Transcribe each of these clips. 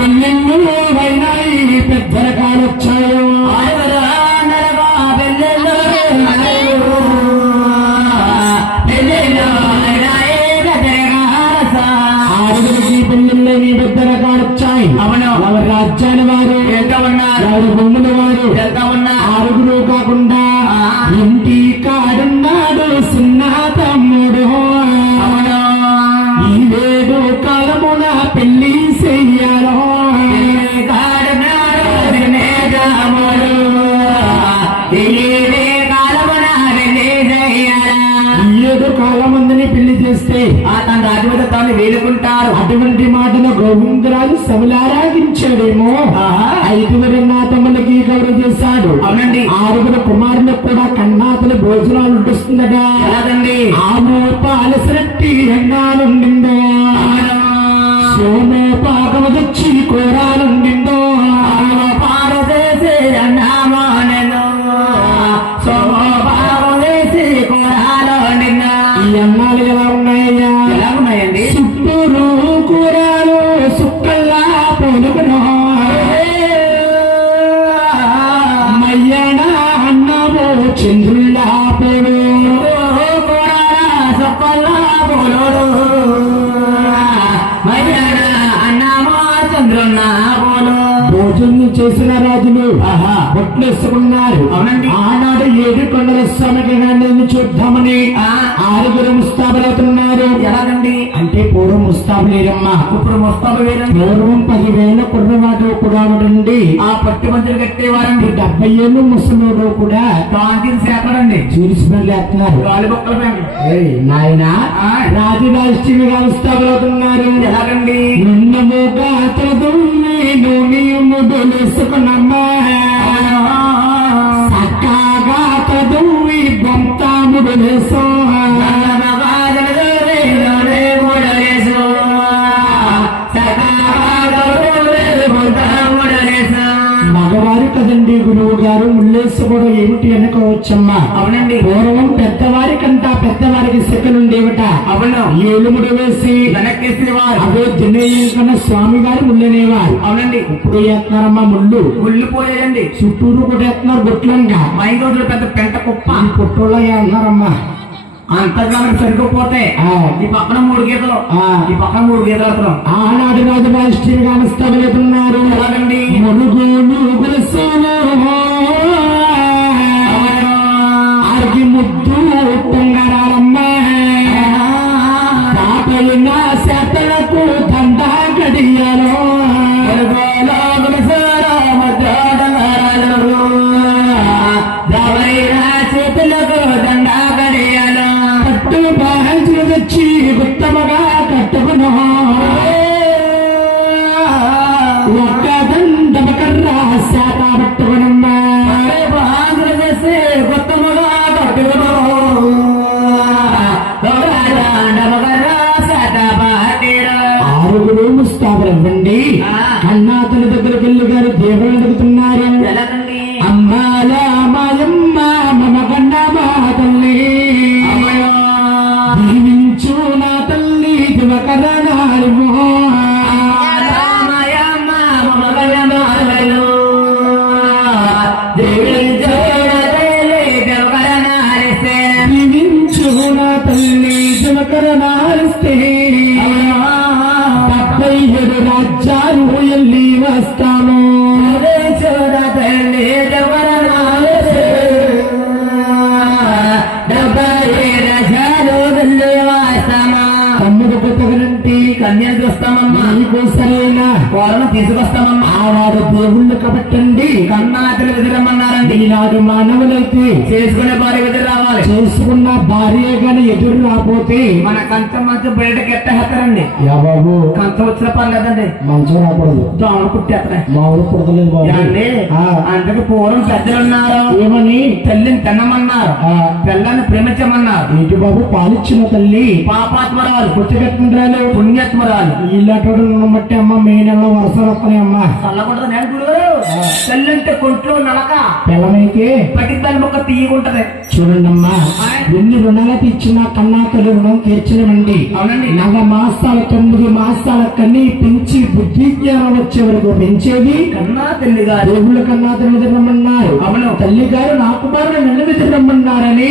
పెళ్ళిళ్ళు అయినాయి పెద్ద రకాలు వచ్చాయో పెళ్ళిళ్ళని పెద్ద రకాలు వచ్చాయి. అవును ఎవరి రాజ్యాన్ని వారు ఎంత ఉన్నారు, ఎవరి భూములు వారు ఎంత ఉన్నారు. ఆరుగురు కాకుండా ఇంటి కాడున్నాడు చిన్న తమ్ముడు. ఈ వేడు కాలమున పెళ్లి చెయ్యాలో ఏదో కాలమందని పెళ్లి చేస్తే తన రాజువద్ద తాను వేడుకుంటారు. అటువంటి మాటను గోవిందరాజు సభలారాగించాడేమో. ఐదుగురు నాతములకి గౌరవ చేశాడు. అవునండి ఆరుగురు కుమారులకు కూడా కన్నాతలు భోజనాలు ఉంటుందట. అలాగండి ఆమె పాలసినట్టి ఎన్నాలుండిందో, సోమే పాకమొచ్చి కూరాలుండిందో, పారదేశే అన్నామానెను, సోమో పాకమేసి కూరాలు వండిందా. ఈ అన్నాలు ఎలా ఉన్నాయ్యా? ఎలా ఉన్నాయండి? చుట్టూరు కూరాలు సుక్కల్లా పొలుగును, మయ్యన అన్నము చంద్రుల్లా పోడు, సుక్కల్లా పోలోడు, మయ్యన అన్నమో చంద్రున్నా పోలు. భోజనం చేసిన రాజులు బొట్లు వేసుకున్నారు. అవునండి ఆనాడు 7 కొండల స్వామికి చూద్దామని ఆరుగురు ముస్తాబులవుతున్నారు. ఎలాగండి అంటే పూర్వం ముస్తాబు లేరమ్మా, ఇప్పుడు ముస్తాబు వేరే. పూర్వం 10,000 కుర్రవాడు కూడా ఉండండి ఆ పట్టి మంచులు కట్టేవారండి. 70 ఏళ్ళు ముసలోడు కూడా కాంతిని సేపడండి చూసిపల్లి వేస్తున్నారు. నాయన రాజరాష్ట్రీయంగా ముస్తాబులవుతున్నారు. ఎలాగండి నిన్నముగా చదువు నూనె ముడులేసుకున్నమ్మా, చక్కగా చదువు బొంతాముడు లేసో, మగవారు కదండి గురువు గారు. ముళ్ళేసుకోవడం ఏమిటి అనుకోవచ్చమ్మా. అవునండి పూర్వం పెద్దవారి కంటా పెద్దవారికి శిఖలుండేవట. అవును ఏలుముడు వేసి వెనక్కేసేవారు. అదే దినేకన్న స్వామి గారు ముళ్ళనేవారు. అవునండి ఇప్పుడు వేస్తున్నారమ్మా ముళ్ళు. ముళ్ళు పోయాయండి చుట్టూరు కూడా వేస్తున్నారు బొట్లంగా. 5 రోజులు పెద్ద పెంట కుప్ప పొట్టులో వేస్తున్నారమ్మా. అంతగా సరిపోతే ఈ పక్కన 3 గీతలు, ఈ పక్కన 3 గీతలు. ఆనాడు రాజు రాష్ట్రీయంగా స్థాపిస్తున్నారు. ఎలాగండి మురుగులు ఆరికి ముద్దు పొంగరాలమ్మా, పాపైన శాతలకు దండ గడియాలో, చేతులకు దండ గడియాలో, కట్టు బాహులు తెచ్చి ఉత్తమగా కట్టుకును, ఒక్క దండమకర్రా శాత పట్టుకునమ్మా, బాహులు తెస్తే ఉత్తమగా కట్టుకును, ఆరుగురు ముస్తాబులండి. అన్నాతల దగ్గరికి వెళ్ళి గారు దేవుడు అడుగుతున్నారు. అమ్మాల మాయమ్మ మమ కన్న మా తల్లి, దీవించు నా తల్లి దివకరణాలు, దీవించు నా తల్లి దివకరణాలిస్తే 77 రాజ్యాలు వెళ్ళి వస్తాను. తమ్ముడు కొత్తగలంటి కన్యా చూస్తామమ్మా, నీకు సరైన కోరను తీసుకొస్తామమ్మా. ఆనాడు దేవుళ్ళు కాబట్టండి కన్నాతలు ఎదురమ్మన్నారండి. ఈనాడు మానవులైతే చేసుకునే భార్య ఎదురు రావాలి. చేసుకున్న భార్య గాని ఎదురు రాకపోతే మన కంచం మంచం బయటకి ఎట్టేస్తారండి. బాబు కంచం వచ్చిన పర్లేదండి, మంచం రాకూడదు. దోమలు కుట్టేస్తాయి, మామూలు కుడతలేదు బాబు. అందుకు పూర్వం పెద్దలు ఉన్నారు. ఏమని తల్లిని తినమన్నారు, పిల్లల్ని ప్రేమించమన్నారు. ఏంటి బాబు పాలిచ్చిన తల్లి పాపాత్మరాలు, పుట్టగట్టురాలు, పుణ్యాత్మరాలు. ఇలాంటి బట్టి అమ్మ మే నెలలో వర్షాలు వస్తున్నాయి అమ్మ. చల్లకుంటది నేను గురుగారు. చల్లంటే కొంట్లో నలక పిల్లమైతే పట్టిద్దాని మొక్క తీయకుంటది. చూడండి అమ్మా, ఎన్ని రుణాలు తెచ్చినా కన్నా తల్లి రుణం తీర్చలేమండి. అవునండి. 9 మాసాలు 9 మాసాల కన్నీ పెంచి బుద్ధి జ్ఞానం వచ్చే వరకు పెంచేది కన్నా తల్లి గారు. దేవుళ్ళ కన్నా తల్లి రమ్మన్నారు. అవును. తల్లి గారు నా కుమారుడు నన్ను రమ్మన్నారని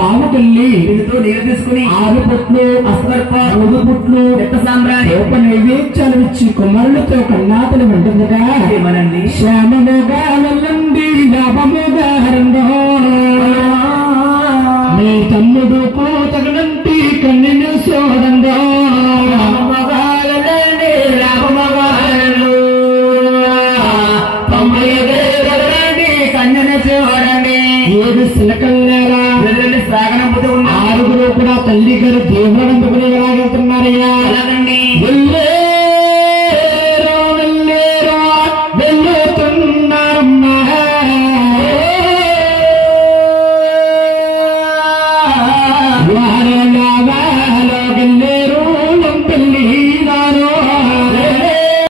బాబు తల్లి వీటితో నీరు తీసుకుని 6 పుట్లు 5 పుట్లు రక్త సాంబ్రాణి నైవేద్యాలు ఇచ్చి కుమారులతో కన్నాతలు ఉంటుందిగా. ఏమనండి? శ్యామముగా వెళ్ళండి లాభముగా హరందో మీ తమ్ముడు తగినంటి కన్నెను చూడందో కన్నెను చూడండి. 7 శిలకల్లేరా సాగనంపుతూ ఉన్న 6 కూడా తల్లి గారు దేవుడు అందుకుని ఎలాగెళ్తున్నారయ్యా.